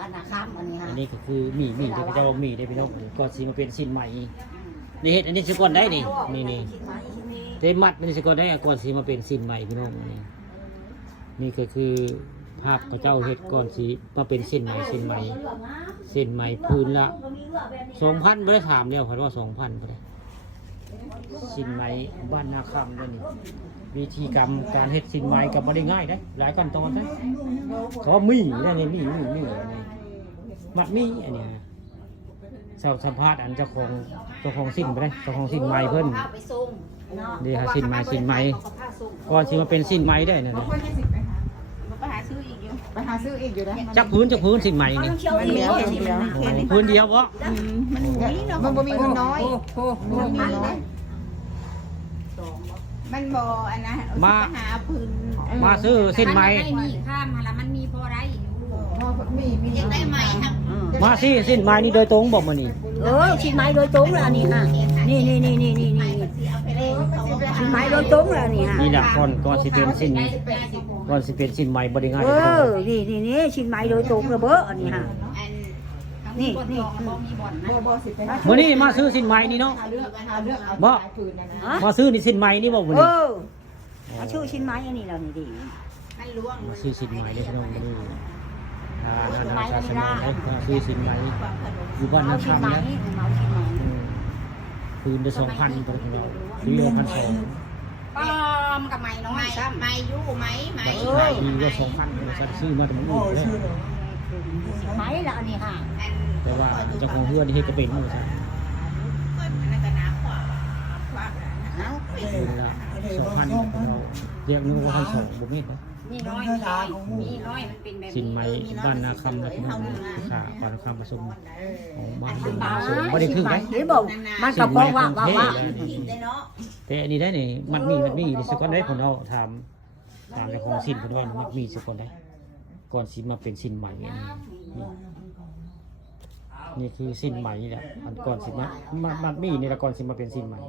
บ้านนาคำอันนี้ฮะ อันนี้ก็คือมีที่เขาจะเอามีได้พี่น้องก่อนสิมาเป็นสิ้นใหม่นี่เฮ็ดอันนี้สิก่อนได้นี่เต็มมัดนี่สิก่อนได้ก่อนสิมาเป็นสิ้นใหม่พี่น้องนี่ก็คือภาพพระเจ้าเฮ็ดก่อนสิมาเป็นสิ้นใหม่สิ้นใหม่พื้นละ 2,000บ่ได้ถามแล้วเพราะว่า 2,000บ่ได้สิ้นใหม่บ้านนาคำด้วยนี่วิธีกรรมการเฮ็ดสิ้นใหม่ก็บ่ได้ง่ายเด้หลายขั้นตอนเด้เขามีนั่นนี่มีมัดมีอันนี้สัมภาษณ์อันเจ้าของสิ้นไปเลยเจ้าของสิ้นใหม่เพิ่นดีฮะสิ้นใหม่ก่อนสิมาเป็นสิ้นใหม่ได้นั่นน่ะ ไปหาซื้ออีกอยู่ ไปหาซื้ออีกอยู่นะ จักพื้นสิ้นใหม่นี่ มันเหลือแค่นี้แล้ว พื้นเดียวบ่ มันบ่มีเงินน้อยมันมีน้อย มันบ่อันนะหาพื้น มาซื้อสิ้นใหม่ มีข้ามมาแล้วมันมีพอได้อยู่ มี ยังได้ใหม่ครับ มาสิสิ้นใหม่นี่โดยตรงบอกมานี่ ชิ้นไม้โดยตรงแล้วนี่ฮะนี่ชิ้นไม้โดยตรงแล้วนี่ฮะ นี่แหละก่อนสิเป็นสิ้นใหม่บ่ได้ง่าย นี่ชิ้นไม้โดยตรงระเบ้ออันนี้ฮะ นี่บ่มีบ่อนนะ บ่สิเป็น มื้อนี้มาซื้อสิ้นใหม่นี่เนาะ หาเรื่องเอา บ่ คืนนะ มาซื้อนี่สิ้นใหม่นี่บ่มื้อนี้ ชื่อชิ้นไม้อันนี้แล้วนี่ดิ ให้ล่วง มาซื้อสิ้นใหม่เด้อพี่น้องมื้อนี้นาศาสนาเด้อมาซื้อสิ้นใหม่อยู่บ้านนา ชิ้น คำ ไม้ นะ เอาชิ้นไม้ คืนละ 2,000บ่ได้พี่น้องซื้อละ 1,200 ป้อมกับไม้น้อยซ้ำไม้ยู่ไม้ไม้ ดีกว่า 2,000ซั่นซื้อมาแต่มันอื่นเลย ไม้ละอันนี้ฮะ แต่ว่าเจ้าของเฮือนนี่เฮ็ดก็เป็นหมดซั่น นั่นก็น้ำขวา คืนละ 2,000เราเรียกนึกว่า1,200บ่มีเนาะ มีน้อยมันเป็นแบบ สินไหมบ้านนาคำและพี่น้องค่ะบ้านนาคำผสมของบ้านเป็นผสมไม่ได้ครึ่งไหม เดี๋ยวบอกมันก็บอกว่า แต่อันนี้ได้เนี่ยมันมีสกอนได้ผลเอาทำตามในของสินผลว่ามันมีสกอนได้ก่อนสิมาเป็นสินใหม่นี่คือสินใหม่นี่แหละก่อนสิมันมีนี่ละก่อนสิมาเป็นสินใหม่